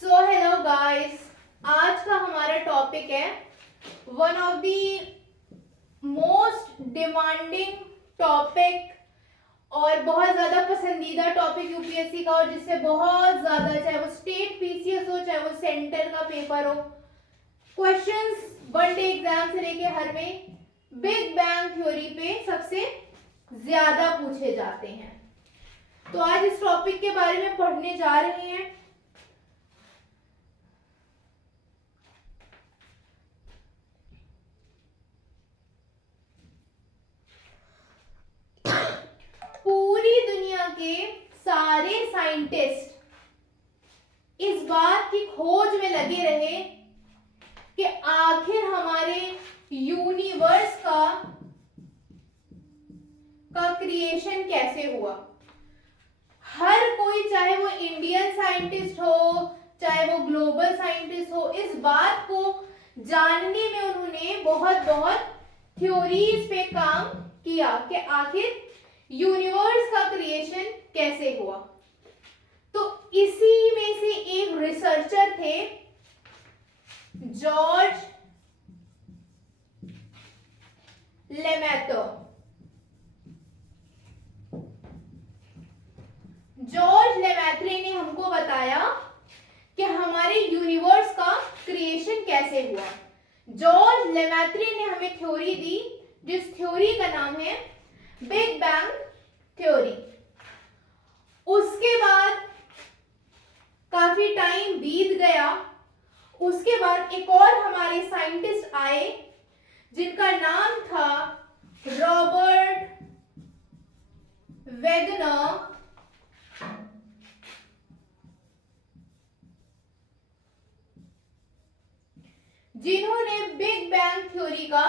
So hello guys, आज का हमारा टॉपिक है one of the most demanding topic और बहुत ज्यादा पसंदीदा टॉपिक यूपीएससी का, और जिससे बहुत ज्यादा, चाहे वो स्टेट पीसीएस हो चाहे वो सेंटर का पेपर हो, क्वेश्चंस वनडे एग्जाम से लेके हर में बिग बैंग थ्योरी पे सबसे ज्यादा पूछे जाते हैं। तो आज इस टॉपिक के बारे में पढ़ने जा रहे हैं। पूरी दुनिया के सारे साइंटिस्ट इस बात की खोज में लगे रहे कि आखिर हमारे यूनिवर्स का क्रिएशन कैसे हुआ। हर कोई, चाहे वो इंडियन साइंटिस्ट हो चाहे वो ग्लोबल साइंटिस्ट हो, इस बात को जानने में उन्होंने बहुत थ्योरीज पे काम किया कि आखिर यूनिवर्स का क्रिएशन कैसे हुआ। तो इसी में से एक रिसर्चर थे जॉर्ज लेमैत्र। जॉर्ज लेमैत्रे ने हमको बताया कि हमारे यूनिवर्स का क्रिएशन कैसे हुआ। जॉर्ज लेमैत्रे ने हमें थ्योरी दी, जिस थ्योरी का नाम है बिग बैंग थ्योरी। उसके बाद काफी टाइम बीत गया। उसके बाद एक और हमारे साइंटिस्ट आए जिनका नाम था रॉबर्ट वेगनर। जिन्होंने बिग बैंग थ्योरी का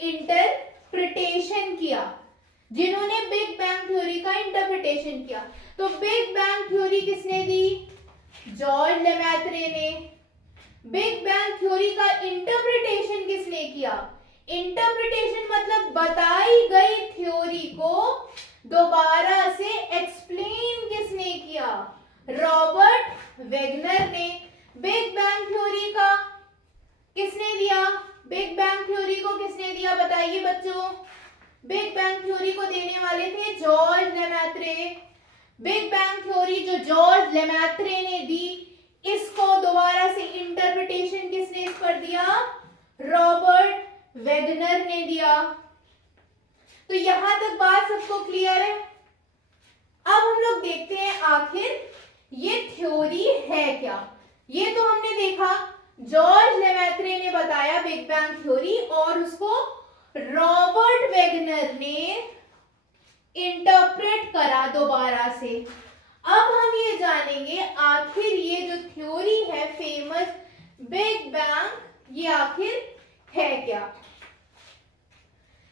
इंटरप्रिटेशन किया। तो बिग बैंग थ्योरी किसने दी? जॉर्ज लेमैत्रे ने। बिग बैंग थ्योरी का इंटरप्रिटेशन किसने किया? इंटरप्रिटेशन मतलब बताई गई थ्योरी को दोबारा से एक्सप्लेन किसने किया? रॉबर्ट वेगनर ने। बिग बैंग थ्योरी का किसने दिया? बिग बैंग थ्योरी को किसने दिया बताइए बच्चों? बिग बैंग थ्योरी को देने वाले थे George Lemaitre. Big bang theory जो जॉर्ज लेमैत्रे ने दी, इसको दोबारा से इंटरप्रिटेशन किसने इस पर दिया? रॉबर्ट वेगनर ने दिया। तो यहां तक बात सबको क्लियर है। अब हम लोग देखते हैं आखिर ये थ्योरी है क्या। ये तो हमने देखा, जॉर्ज लेमैत्रे ने बताया बिग बैंग थ्योरी और उसको रॉबर्ट वेगनर ने इंटरप्रेट करा दोबारा से। अब हम ये जानेंगे आखिर ये जो थ्योरी है फेमस बिग बैंग, ये आखिर है क्या।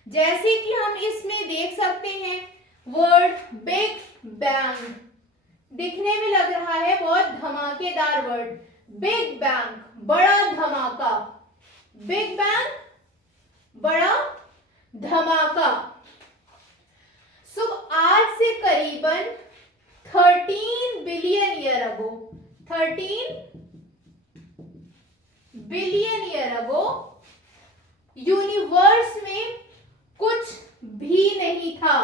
जैसे कि हम इसमें देख सकते हैं वर्ड बिग बैंग, दिखने में लग रहा है बहुत धमाकेदार वर्ड। बिग बैंग बड़ा धमाका, बिग बैंग बड़ा धमाका। सो आज से करीबन 13 billion year ago, 13 billion year ago universe में कुछ भी नहीं था।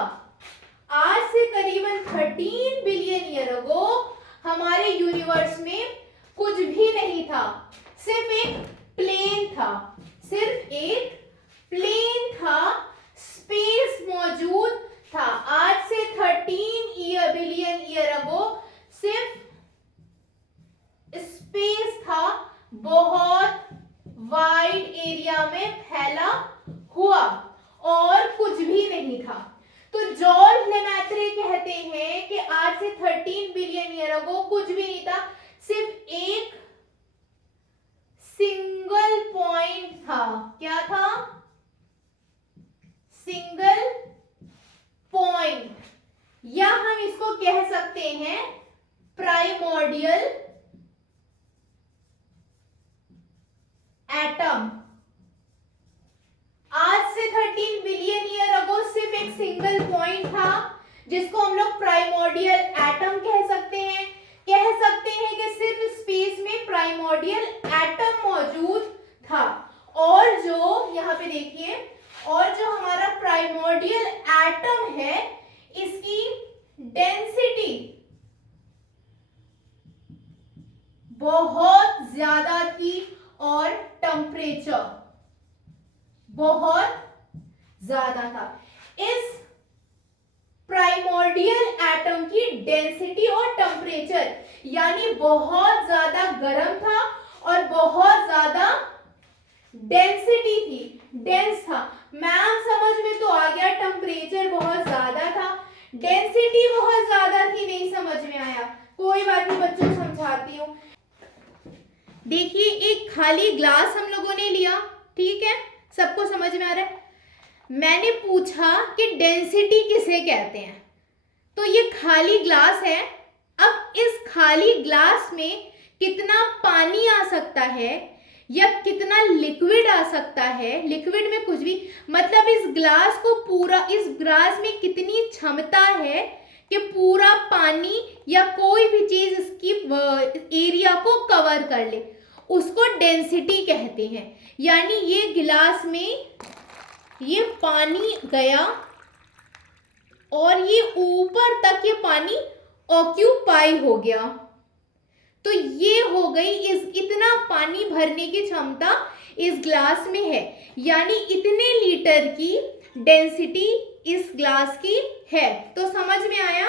आज से करीबन 13 बिलियन ईयर अगो हमारे यूनिवर्स में कुछ भी नहीं था, सिर्फ एक प्लेन था, सिर्फ एक प्लेन था, स्पेस मौजूद था। आज से 13 बिलियन ईयर अगो सिर्फ स्पेस था, बहुत वाइड एरिया में फैला हुआ और कुछ भी नहीं था। तो जॉर्ज लेमैत्रे कहते हैं कि आज से 13 बिलियन ईयर अगो कुछ भी नहीं था, सिर्फ एक सिंगल पॉइंट था। क्या था? सिंगल पॉइंट, या हम इसको कह सकते हैं प्राइमोर्डियल एटम। आज से 13 बिलियन ईयर अगो सिर्फ एक सिंगल पॉइंट था जिसको हम लोग प्राइमोर्डियल एटम कह सकते हैं। कि सिर्फ स्पेस बहुत ज्यादा थी और टेम्परेचर बहुत ज्यादा था। इस प्राइमोर्डियल एटम की डेंसिटी और टेम्परेचर यानी बहुत ज्यादा गर्म था और बहुत ज्यादा डेंसिटी थी, डेंस था। मैम समझ में तो आ गया, टेम्परेचर बहुत ज्यादा था, डेंसिटी बहुत ज्यादा थी, नहीं समझ में आया, कोई बात नहीं बच्चों, समझाती हूँ। देखिए एक खाली ग्लास हम लोगों ने लिया, ठीक है, सबको समझ में आ रहा है। मैंने पूछा कि डेंसिटी किसे कहते हैं, तो ये खाली ग्लास है। अब इस खाली ग्लास में कितना पानी आ सकता है या कितना लिक्विड आ सकता है, लिक्विड में कुछ भी, मतलब इस ग्लास को पूरा, इस ग्लास में कितनी क्षमता है कि पूरा पानी या कोई भी चीज इसकी एरिया को कवर कर ले, उसको डेंसिटी कहते हैं। यानी ये गिलास में ये पानी गया और ये ऊपर तक ये पानी ऑक्यूपाई हो गया, तो ये हो गई, इस इतना पानी भरने की क्षमता इस ग्लास में है, यानी इतने लीटर की डेंसिटी इस ग्लास की है। तो समझ में आया।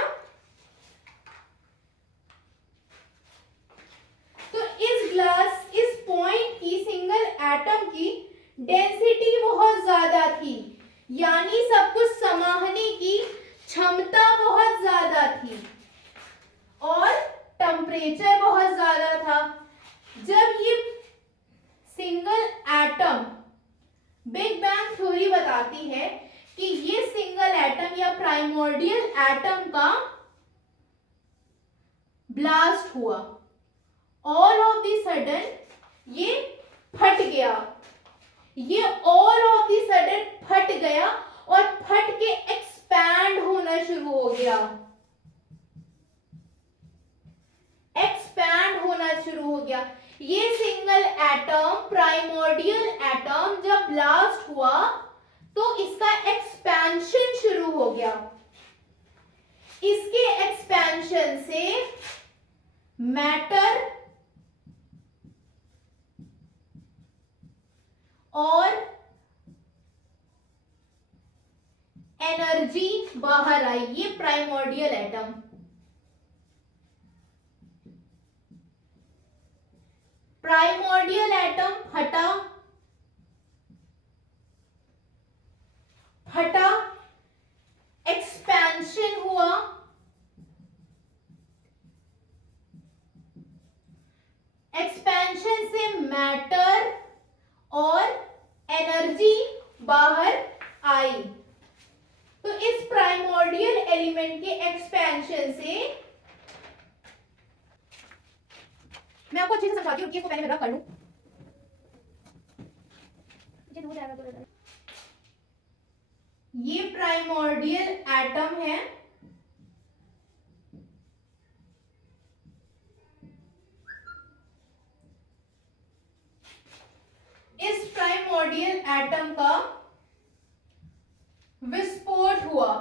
तो इस ग्लास, इस पॉइंट की, सिंगल एटम की डेंसिटी बहुत ज्यादा थी, यानी सब कुछ समाहने की क्षमता बहुत ज्यादा थी और टेम्परेचर बहुत ज्यादा था। जब ये single atom, big bang theory बताती है कि ये सिंगल एटम या प्राइमोर्डियल एटम का ब्लास्ट हुआ, ऑल ऑफ द सडन ये फट गया, ये ऑल ऑफ द सडन फट गया और फट के एक्सपैंड होना शुरू हो गया, एक्सपैंड होना शुरू हो गया। ये सिंगल एटम, प्राइमोर्डियल एटम जब ब्लास्ट हुआ तो इसका एक्सपेंशन शुरू हो गया। इसके एक्सपेंशन से मैटर और एनर्जी बाहर आई। ये प्राइमोर्डियल एटम, प्राइमोर्डियल एटम फटा, एक्सपेंशन हुआ, एक्सपेंशन से मैटर और एनर्जी बाहर आई। तो इस प्राइमोर्डियल एलिमेंट के एक्सपेंशन से, मैं आपको अच्छे से समझाती हूँ, इसको पहले मैं रख कर लूं, हो जाएगा तो ये प्राइमोर्डियल एटम है, इस प्राइमोर्डियल एटम का विस्फोट हुआ,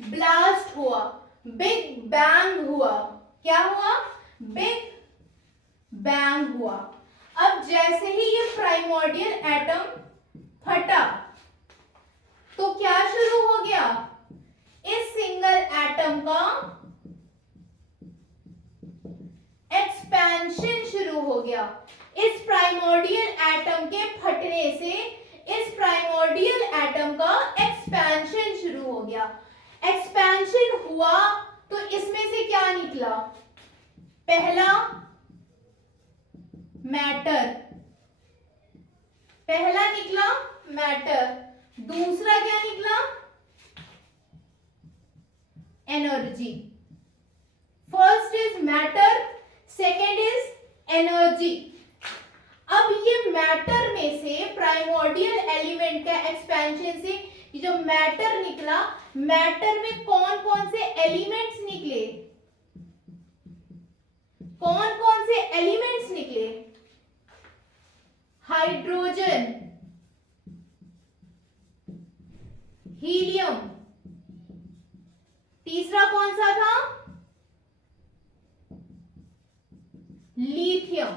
ब्लास्ट हुआ, बिग बैंग हुआ। क्या हुआ? बिग बैंग हुआ। अब जैसे ही ये प्राइमोर्डियल एटम फटा तो क्या शुरू हो गया? इस सिंगल एटम का एक्सपेंशन शुरू हो गया। इस प्राइमोर्डियल एटम के फटने से इस प्राइमोर्डियल एटम का एक्सपेंशन शुरू हो गया। एक्सपेंशन हुआ तो इसमें से क्या निकला? पहला मैटर, पहला निकला मैटर, दूसरा क्या निकला? Energy. First is matter, second is energy. अब ये मैटर में से, प्राइमोर्डियल एलिमेंट का एक्सपेंशन से जो मैटर निकला, मैटर में कौन कौन से एलिमेंट्स निकले? कौन कौन से एलिमेंट्स निकले? हाइड्रोजन, हीलियम, तीसरा कौन सा था? लिथियम।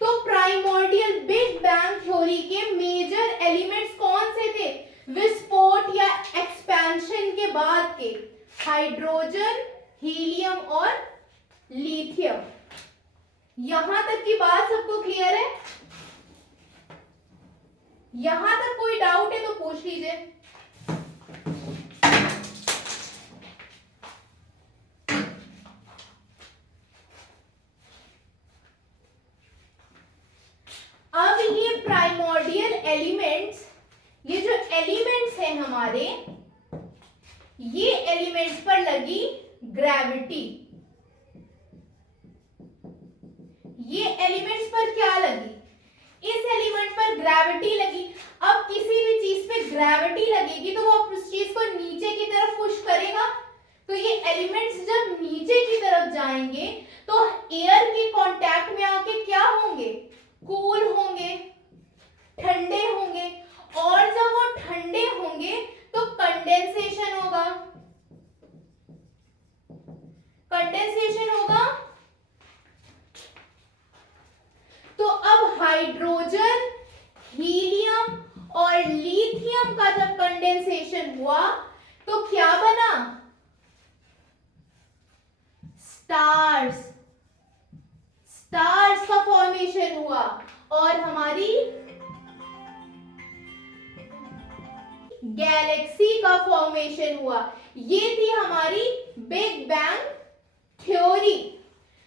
तो प्राइमोर्डियल बिग बैंग थ्योरी के मेजर एलिमेंट्स कौन से थे विस्फोट या एक्सपेंशन के बाद के? हाइड्रोजन, हीलियम और लिथियम। यहां तक की बात सबको क्लियर है? यहां तक कोई डाउट है तो पूछ लीजिए। अब ये प्राइमोर्डियल एलिमेंट्स, ये जो एलिमेंट्स हैं हमारे, ये एलिमेंट्स पर लगी ग्रेविटी। ये एलिमेंट्स पर क्या लगी? इस एलिमेंट पर ग्रेविटी लगी। अब किसी भी चीज पे ग्रेविटी लगेगी तो वो उस चीज को नीचे की तरफ पुश करेगा। तो ये एलिमेंट्स जब नीचे की तरफ जाएंगे तो एयर के कांटेक्ट में आके क्या होंगे? कूल होंगे, ठंडे होंगे। और जब वो ठंडे होंगे तो कंडेंसेशन होगा। कंडेंसेशन होगा तो अब हाइड्रोजन, हीलियम और लिथियम का जब कंडेंसेशन हुआ तो क्या बना? स्टार्स। स्टार्स का फॉर्मेशन हुआ और हमारी गैलेक्सी का फॉर्मेशन हुआ। ये थी हमारी बिग बैंग थ्योरी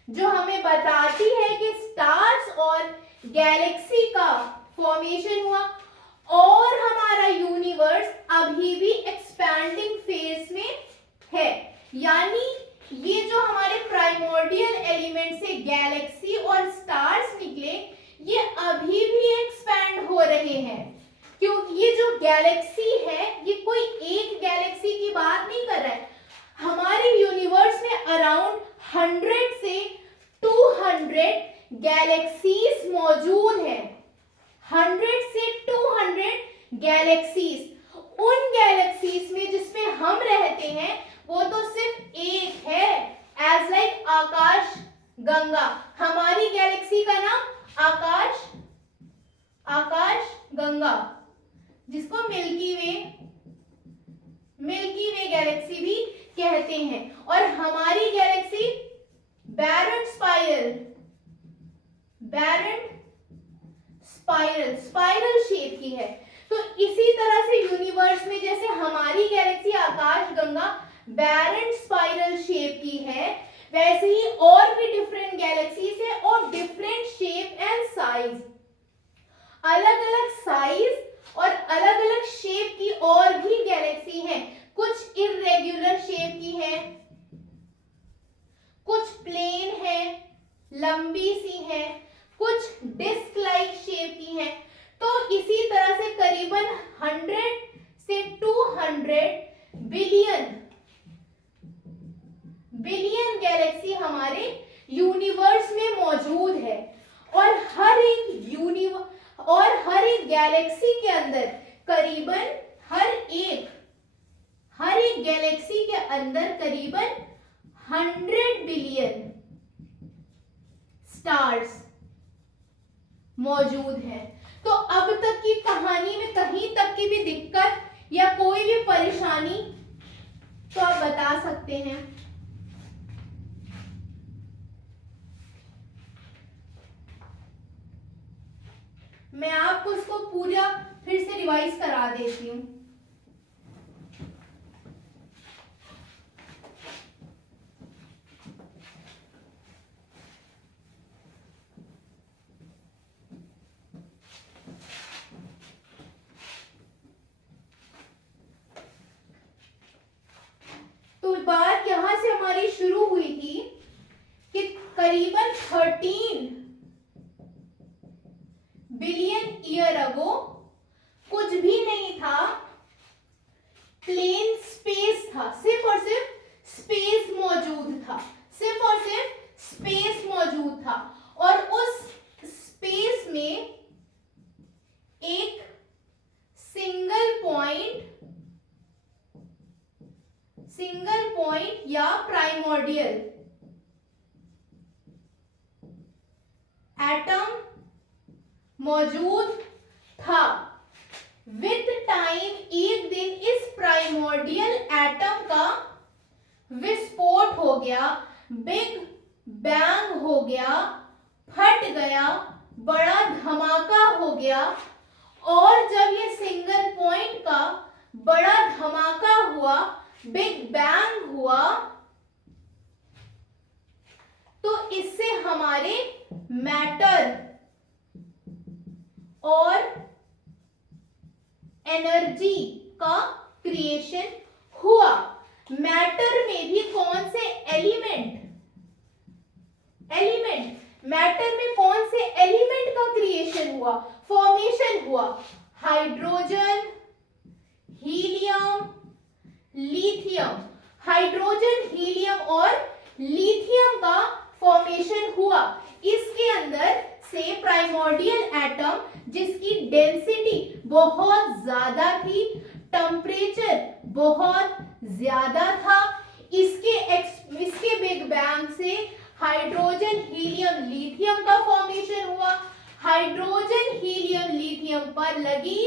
जो हमें बताती है कि स्टार्स और गैलेक्सी का फॉर्मेशन हुआ और हमारा यूनिवर्स अभी भी एक्सपैंडिंग फेज में है। यानी ये जो हमारे प्राइमोर्डियल एलिमेंट से गैलेक्सी और स्टार्स निकले, ये अभी भी एक्सपैंड हो रहे हैं। क्योंकि ये जो गैलेक्सी है ये कोई एक गैलेक्सी की बात नहीं कर रहा है। हमारे यूनिवर्स में अराउंड 100 से 200 गैलेक्सीज मौजूद हैं। 100 से 200 गैलेक्सीज। उन गैलेक्सीज में जिसमें हम रहते हैं वो तो सिर्फ एक है, एज लाइक आकाश गंगा। हमारी गैलेक्सी का नाम आकाश गंगा, जिसको मिल्की वे गैलेक्सी भी कहते हैं। और हमारी गैलेक्सी बैरन स्पाइरल शेप की है। तो इसी तरह से यूनिवर्स में जैसे हमारी गैलेक्सी आकाश गंगा बैरन स्पाइरल शेप की है, वैसे ही और भी डिफरेंट गैलेक्सीज है और डिफरेंट शेप एंड साइज। अलग अलग साइज और अलग अलग शेप की और भी गैलेक्सी हैं। कुछ इर्रेगुलर शेप की है, कुछ प्लेन है, लंबी सी है, कुछ डिस्क लाइक शेप की है। तो इसी तरह से करीबन 100 से 200 बिलियन गैलेक्सी हमारे यूनिवर्स में मौजूद है। और हर एक गैलेक्सी के अंदर करीबन हर एक गैलेक्सी के अंदर करीबन 100 बिलियन स्टार्स मौजूद है। तो अब तक की कहानी में कहीं तक की भी दिक्कत या कोई भी परेशानी तो आप बता सकते हैं। मैं आपको इसको पूरा फिर से रिवाइज करा देती हूँ। तो बात यहां से हमारी शुरू हुई थी कि करीबन 13 बिलियन ईयर अगो कुछ भी नहीं था, प्लेन स्पेस था। सिर्फ और सिर्फ स्पेस मौजूद था, सिर्फ और सिर्फ स्पेस मौजूद था। और उस स्पेस में एक सिंगल पॉइंट या प्राइमोर्डियल मौजूद था। विद टाइम एक दिन इस प्राइमोर्डियल एटम का विस्फोट हो गया, बिग बैंग हो गया, फट गया, बड़ा धमाका हो गया। और जब ये सिंगल पॉइंट का बड़ा धमाका हुआ, बिग बैंग हुआ, तो इससे हमारे मैटर और एनर्जी का क्रिएशन हुआ। मैटर में भी कौन से एलिमेंट मैटर में कौन से एलिमेंट का क्रिएशन हुआ, फॉर्मेशन हुआ? Hydrogen, helium, lithium. Hydrogen, helium और लिथियम का फॉर्मेशन हुआ। इसके अंदर से प्राइमोर्डियल एटम जिसकी डेंसिटी बहुत ज्यादा थी, टेम्परेचर बहुत ज्यादा था, इसके बिग बैंग से हाइड्रोजन, हीलियम, लिथियम का फॉर्मेशन हुआ। हाइड्रोजन, हीलियम, लिथियम पर लगी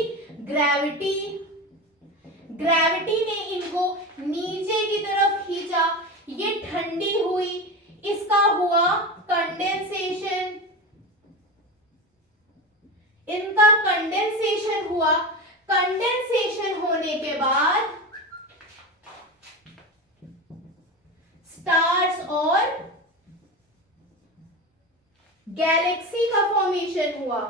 ग्रेविटी ने इनको नीचे की तरफ खींचा, ये ठंडी हुई, इसका हुआ कंडेंसेशन, इनका कंडेंसेशन हुआ। कंडेंसेशन होने के बाद स्टार्स और गैलेक्सी का फॉर्मेशन हुआ।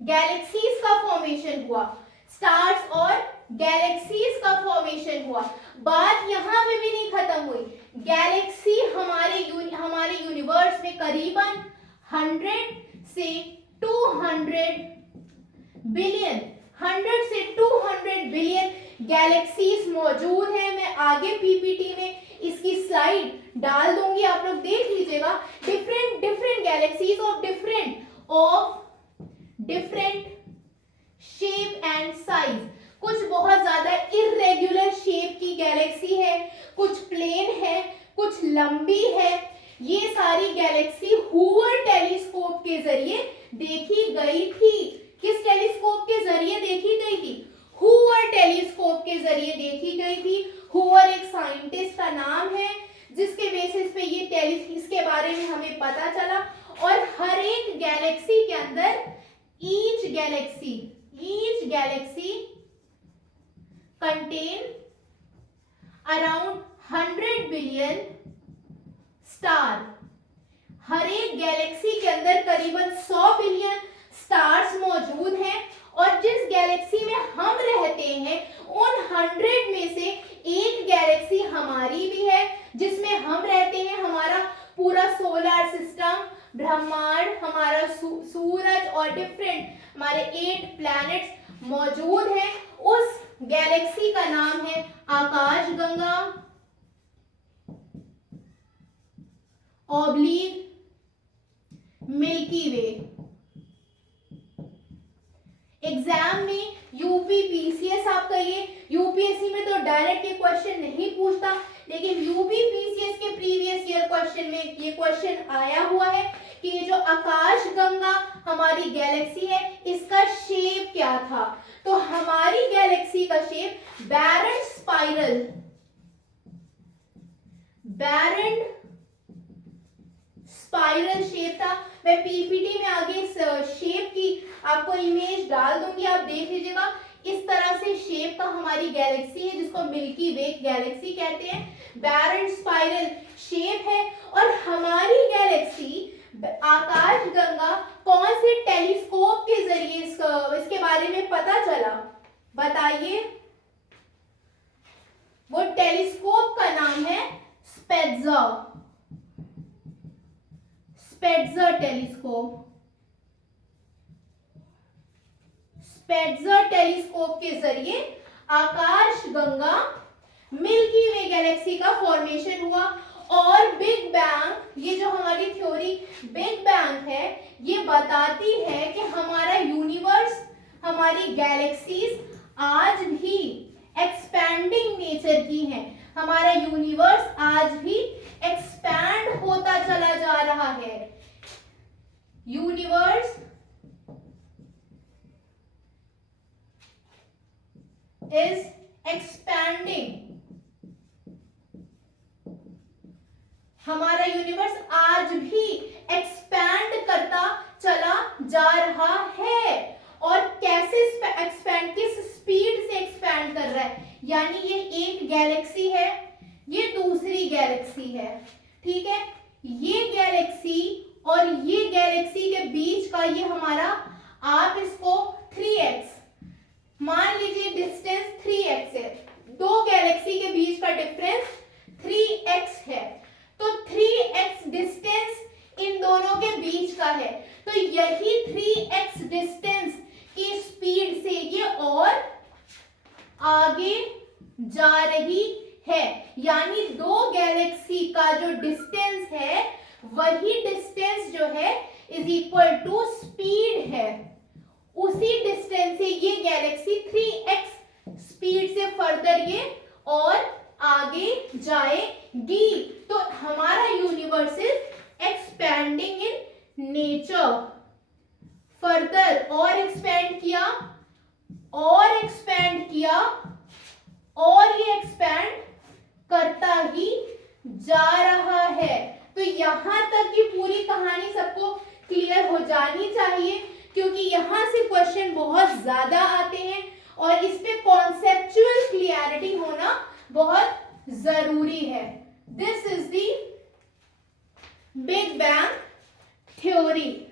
गैलेक्सीज का फॉर्मेशन हुआ, स्टार्स और गैलेक्सीज का फॉर्मेशन हुआ। बात यहां पे भी नहीं खत्म हुई। गैलेक्सी हमारे यूनिवर्स में करीबन 100 से 200 बिलियन, 100 से 200 बिलियन गैलेक्सीज मौजूद हैं। मैं आगे पीपीटी में इसकी स्लाइड डाल दूंगी, आप लोग देख लीजिएगा। Different galaxies of different shape and size. कुछ बहुत ज्यादा इरेगुलर शेप की गैलेक्सी है, कुछ प्लेन है, कुछ लंबी है। ये सारी गैलेक्सी हूवर टेलीस्कोप के जरिए देखी गई थी। किस टेलीस्कोप के जरिए देखी गई थी? हूवर टेलीस्कोप के जरिए देखी गई थी। हूवर एक साइंटिस्ट का नाम है जिसके बेसिस पे इसके बारे में हमें पता चला। और हर एक गैलेक्सी के अंदर each galaxy contain around 100 billion star. हर एक गैलेक्सी के अंदर करीबन 100 बिलियन स्टार्स मौजूद हैं। और जिस गैलेक्सी में हम रहते हैं उन 100 में से एक गैलेक्सी हमारी भी है जिसमें हम रहते हैं। हमारा पूरा सोलर सिस्टम, ब्रह्मांड, हमारा सूरज और डिफरेंट हमारे 8 प्लैनेट्स मौजूद हैं। उस गैलेक्सी का नाम है आकाशगंगा ऑब्लिक मिल्की वे। एग्जाम में यूपीपीसीएस आपका यूपीएससी में तो डायरेक्ट ये क्वेश्चन नहीं पूछता, लेकिन यूपीपीसीएस के प्रीवियस ईयर क्वेश्चन में ये क्वेश्चन आया हुआ है कि ये जो आकाशगंगा हमारी गैलेक्सी है इसका शेप क्या था। तो हमारी गैलेक्सी का शेप बैरन स्पाइरल शेप था। मैं पीपीटी में आगे इस शेप की आपको इमेज डाल दूंगी, आप देख लीजिएगा। इस तरह से शेप का हमारी गैलेक्सी है जिसको मिल्की वे गैलेक्सी कहते हैं। बैरन स्पाइरल शेप है। और हमारी गैलेक्सी आकाशगंगा कौन से टेलीस्कोप के जरिए इसके बारे में पता चला, बताइए? वो टेलीस्कोप का नाम है स्पेट्जर टेलीस्कोप। स्पेट्जर टेलीस्कोप के जरिए आकाशगंगा मिल्की वे गैलेक्सी का फॉर्मेशन हुआ। और बिग बैंग, ये जो हमारी थ्योरी बिग बैंग है, ये बताती है कि हमारा यूनिवर्स, हमारी गैलेक्सीज आज भी एक्सपैंडिंग नेचर की हैं। हमारा यूनिवर्स आज भी एक्सपैंड होता चला जा रहा यूनिवर्स इज एक्सपैंडिंग, हमारा यूनिवर्स आज भी एक्सपैंड करता चला जा रहा है। और कैसे एक्सपैंड, किस स्पीड से एक्सपैंड कर रहा है, यानी ये एक गैलेक्सी है, ये दूसरी गैलेक्सी है, ठीक है, ये गैलेक्सी और ये गैलेक्सी के बीच का ये हमारा, आप इसको 3x मान लीजिए, डिस्टेंस 3x है, दो गैलेक्सी के बीच का डिफरेंस 3x है, तो 3x डिस्टेंस इन दोनों के बीच का है, तो यही 3x डिस्टेंस की स्पीड से ये और आगे जा रही है, यानी दो गैलेक्सी का जो डिस्टेंस है वही डिस्टेंस जो है इज इक्वल टू स्पीड है, उसी डिस्टेंस से ये गैलेक्सी 3x स्पीड से फर्दर ये और आगे जाएगी। तो हमारा universe is expanding in nature, further और एक्सपैंड किया और एक्सपैंड किया और ये एक्सपैंड करता ही जा रहा है। तो यहां तक की पूरी कहानी सबको क्लियर हो जानी चाहिए, क्योंकि यहां से क्वेश्चन बहुत ज्यादा आते हैं और इस पे कॉन्सेप्चुअल क्लियरिटी होना बहुत जरूरी है। This is the big bang theory.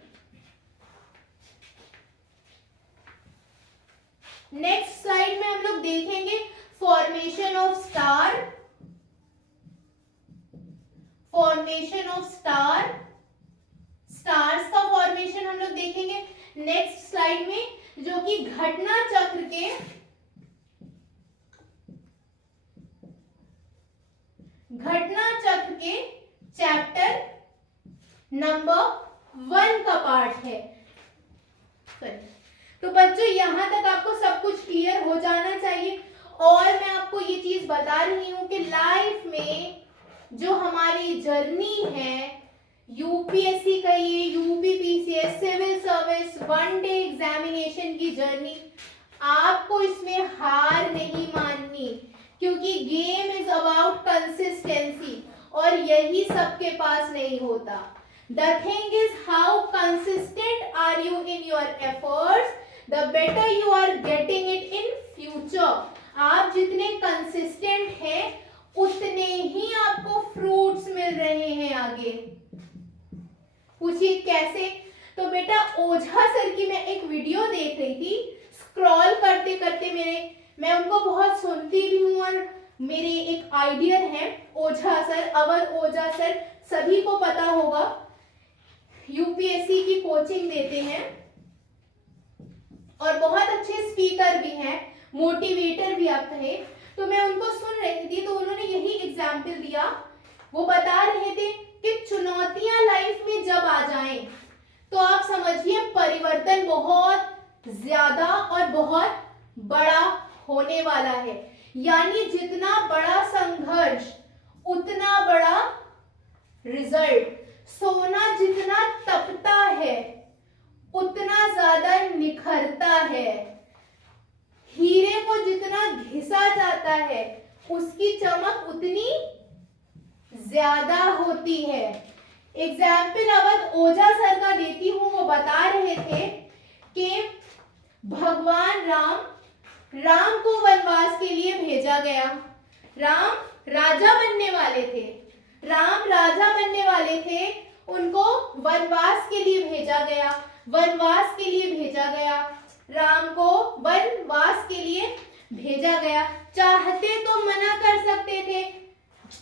Next slide में हम लोग देखेंगे formation of star, formation of star, stars का फॉर्मेशन हम लोग देखेंगे नेक्स्ट स्लाइड में, जो कि घटना चक्र के चैप्टर नंबर 1 का पार्ट है। तो बच्चों यहां तक आपको सब कुछ क्लियर हो जाना चाहिए। और मैं आपको ये चीज बता रही हूं कि लाइफ में जो हमारी जर्नी है, यूपीएससी कहिए, UPPCS, civil service, 1 day examination की जर्नी, आपको इसमें हार नहीं माननी, क्योंकि गेम इज अबाउट कंसिस्टेंसी और यही सबके पास नहीं होता। The thing is how consistent are you in your efforts, the better you are getting it in future. आप जितने कंसिस्टेंट हैं उतने ही आपको फ्रूट्स मिल रहे हैं आगे। पूछिए कैसे? तो बेटा ओझा सर की मैं एक वीडियो देख रही थी, स्क्रॉल करते करते मैं उनको बहुत सुनती भी हूँ और मेरे एक आइडियल हैं ओझा सर, अवध ओझा सर, सभी को पता होगा, यूपीएससी की कोचिंग देते हैं और बहुत अच्छे स्पीकर भी हैं, मोटिवेटर भी आप कहे। तो मैं उनको सुन रही थी, तो उन्होंने यही एग्जाम्पल दिया। वो बता रहे थे कि चुनौतियां लाइफ में जब आ जाएं तो आप समझिए परिवर्तन बहुत ज्यादा और बहुत बड़ा होने वाला है। यानी जितना बड़ा संघर्ष उतना बड़ा रिजल्ट। सोना जितना तपता है उतना ज्यादा निखरता है। हीरे को जितना घिसा जाता है उसकी चमक उतनी ज्यादा होती है। एग्जाम्पल अवध ओझा सर का देती हूं। वो बता रहे थे कि भगवान राम को वनवास के लिए भेजा गया। राम राजा बनने वाले थे, उनको वनवास के लिए भेजा गया, राम को वनवास के लिए भेजा गया। चाहते तो मना कर सकते थे,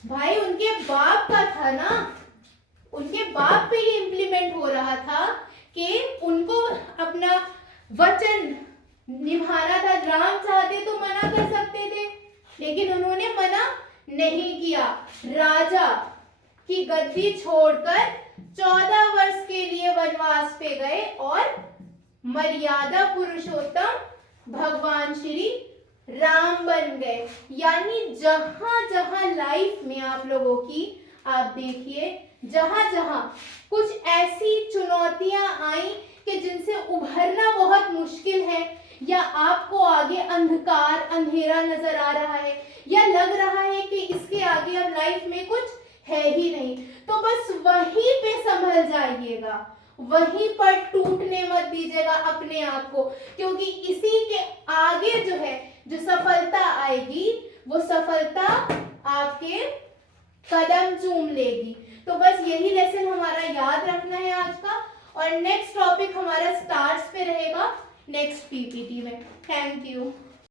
भाई उनके बाप का था ना, उनके बाप पे ही इम्प्लीमेंट हो रहा था कि उनको अपना वचन निभाना था। राम चाहते तो मना कर सकते थे, लेकिन उन्होंने मना नहीं किया। राजा की गद्दी छोड़कर 14 वर्ष के लिए वनवास पे गए और मर्यादा पुरुषोत्तम भगवान श्री राम बन गए। यानी जहां जहां लाइफ में आप लोगों की आप देखिए जहां जहां कुछ ऐसी चुनौतियां आई कि जिनसे उभरना बहुत मुश्किल है, या आपको आगे अंधकार अंधेरा नजर आ रहा है, या लग रहा है कि इसके आगे अब लाइफ में कुछ है ही नहीं, तो बस वहीं पे संभल जाइएगा, वहीं पर टूटने मत दीजिएगा अपने आप को, क्योंकि इसी के आगे जो है जो सफलता आएगी वो सफलता आपके कदम चूम लेगी। तो बस यही लेसन हमारा याद रखना है आज का, और नेक्स्ट टॉपिक हमारा स्टार्स पे रहेगा नेक्स्ट पीपीटी में। Thank you.